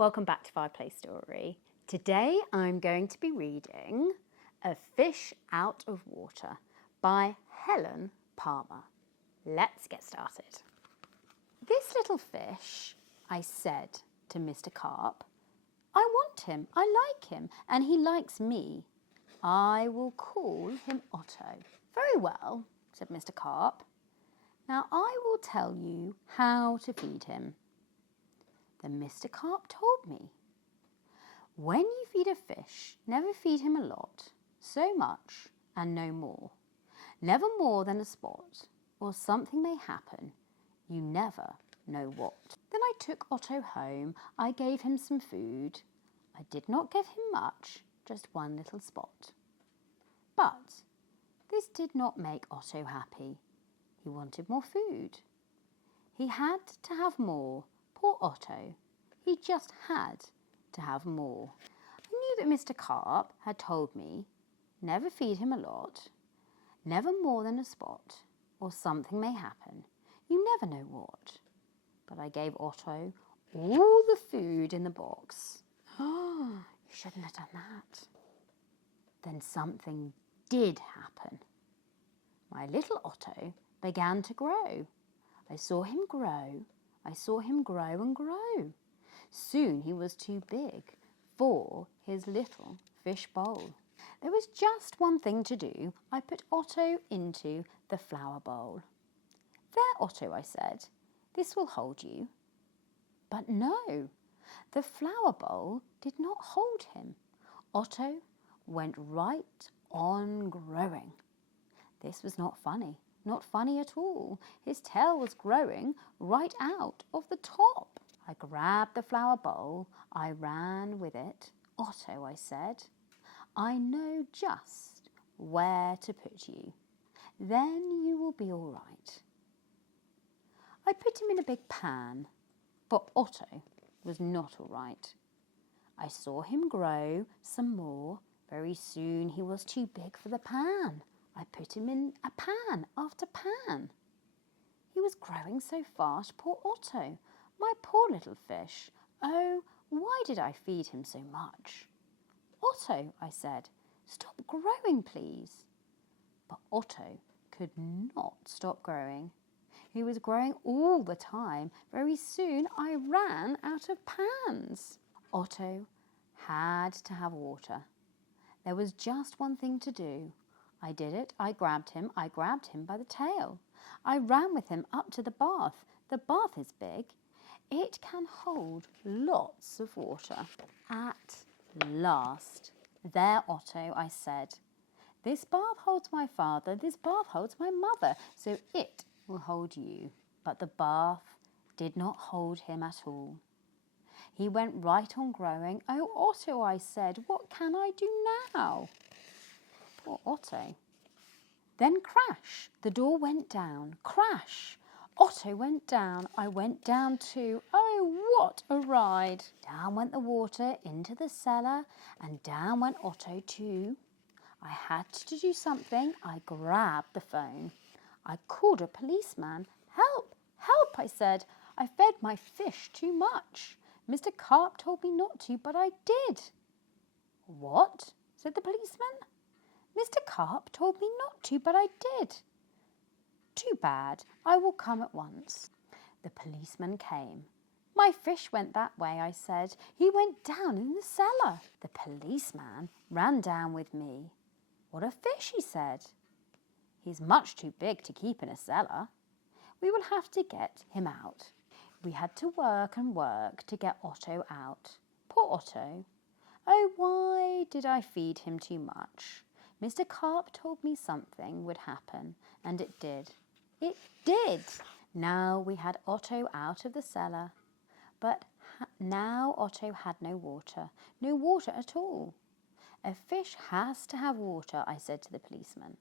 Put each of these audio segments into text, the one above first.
Welcome back to Fireplace Story. Today I'm going to be reading A Fish Out of Water by Helen Palmer. Let's get started. This little fish, I said to Mr. Carp, I want him, I like him, and he likes me. I will call him Otto. Very well, said Mr. Carp. Now I will tell you how to feed him. Then Mr. Carp told me, when you feed a fish, never feed him a lot, so much and no more. Never more than a spot, or something may happen, you never know what. Then I took Otto home, I gave him some food. I did not give him much, just one little spot. But this did not make Otto happy. He wanted more food. He had to have more. Poor Otto, he just had to have more. I knew that Mr. Carp had told me, never feed him a lot, never more than a spot, or something may happen. You never know what. But I gave Otto all the food in the box. Oh, you shouldn't have done that. Then something did happen. My little Otto began to grow. I saw him grow. I saw him grow and grow. Soon he was too big for his little fish bowl. There was just one thing to do. I put Otto into the flower bowl. There, Otto, I said, this will hold you. But no, the flower bowl did not hold him. Otto went right on growing. This was not funny. Not funny at all. His tail was growing right out of the top. I grabbed the flower bowl. I ran with it. Otto, I said, I know just where to put you. Then you will be all right. I put him in a big pan, but Otto was not all right. I saw him grow some more. Very soon he was too big for the pan. I put him in a pan after pan. He was growing so fast, poor Otto, my poor little fish. Oh, why did I feed him so much? Otto, I said, stop growing, please. But Otto could not stop growing. He was growing all the time. Very soon I ran out of pans. Otto had to have water. There was just one thing to do. I did it. I grabbed him by the tail. I ran with him up to the bath. The bath is big. It can hold lots of water. At last. There, Otto, I said. This bath holds my father. This bath holds my mother. So it will hold you. But the bath did not hold him at all. He went right on growing. Oh, Otto, I said, what can I do now? Poor Otto. Then crash, the door went down. Crash, Otto went down. I went down too. Oh, what a ride. Down went the water into the cellar and down went Otto too. I had to do something. I grabbed the phone. I called a policeman. Help, help, I said. I fed my fish too much. Mr. Carp told me not to, but I did. What? Said the policeman. Mr. Carp told me not to, but I did. Too bad. I will come at once. The policeman came. My fish went that way, I said. He went down in the cellar. The policeman ran down with me. What a fish, he said. He's much too big to keep in a cellar. We will have to get him out. We had to work and work to get Otto out. Poor Otto. Oh, why did I feed him too much? Mr. Carp told me something would happen, and it did. It did! Now we had Otto out of the cellar, but now Otto had no water at all. A fish has to have water, I said to the policeman.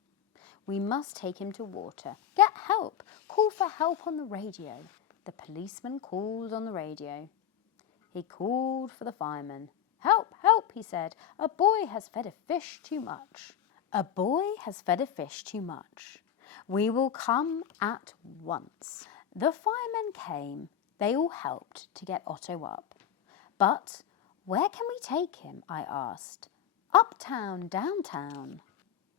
We must take him to water. Get help! Call for help on the radio. The policeman called on the radio. He called for the fireman. Help, help, he said. A boy has fed a fish too much. A boy has fed a fish too much. We will come at once. The firemen came. They all helped to get Otto up. But where can we take him? I asked. Uptown, downtown.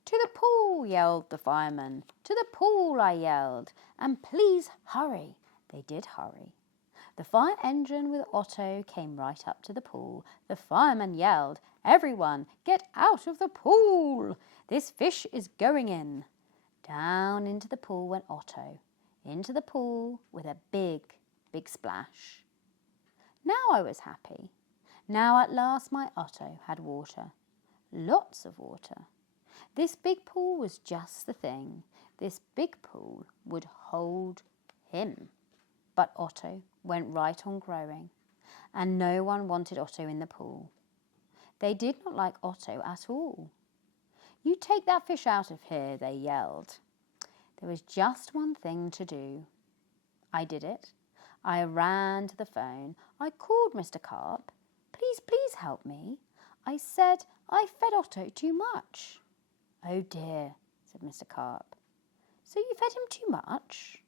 To the pool, yelled the fireman. To the pool, I yelled. And please hurry. They did hurry. The fire engine with Otto came right up to the pool. The fireman yelled, Everyone, get out of the pool. This fish is going in. Down into the pool went Otto. Into the pool with a big, big splash. Now I was happy. Now at last my Otto had water. Lots of water. This big pool was just the thing. This big pool would hold him. But Otto went right on growing, and no one wanted Otto in the pool. They did not like Otto at all. You take that fish out of here, they yelled. There was just one thing to do. I did it. I ran to the phone. I called Mr. Carp. Please, please help me. I said I fed Otto too much. Oh dear, said Mr. Carp. So you fed him too much?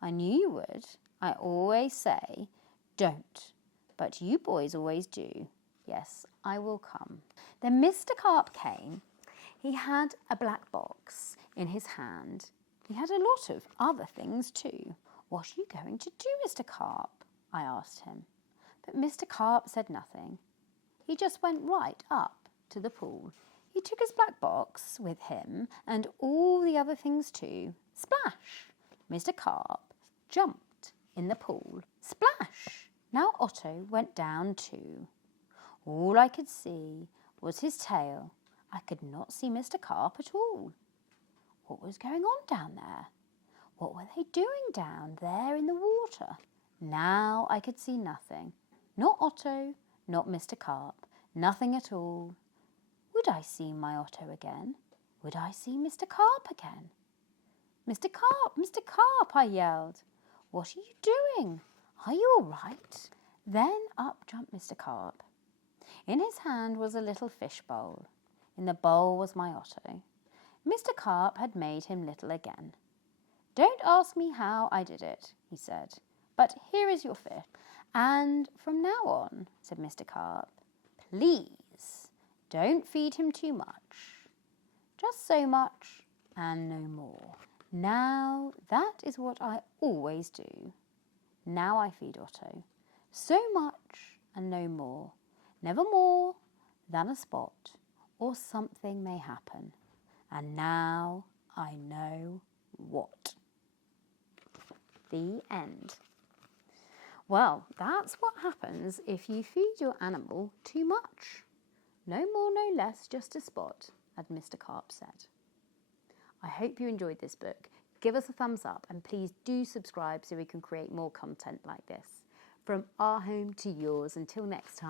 I knew you would. I always say, don't, but you boys always do. Yes, I will come. Then Mr. Carp came. He had a black box in his hand. He had a lot of other things too. What are you going to do, Mr. Carp? I asked him. But Mr. Carp said nothing. He just went right up to the pool. He took his black box with him and all the other things too. Splash! Mr. Carp jumped in the pool. Splash! Now Otto went down too. All I could see was his tail. I could not see Mr. Carp at all. What was going on down there? What were they doing down there in the water? Now I could see nothing. Not Otto, not Mr. Carp. Nothing at all. Would I see my Otto again? Would I see Mr. Carp again? Mr. Carp, I yelled. What are you doing? Are you all right? Then up jumped Mr. Carp. In his hand was a little fish bowl. In the bowl was my Otto. Mr. Carp had made him little again. Don't ask me how I did it, he said, but here is your fish. And from now on, said Mr. Carp, please don't feed him too much. Just so much and no more. Now that is what I always do. Now I feed Otto. So much and no more. Never more than a spot or something may happen. And now I know what. The end. Well, that's what happens if you feed your animal too much. No more, no less, just a spot, as Mr. Carp said. I hope you enjoyed this book. Give us a thumbs up and please do subscribe so we can create more content like this. From our home to yours, until next time.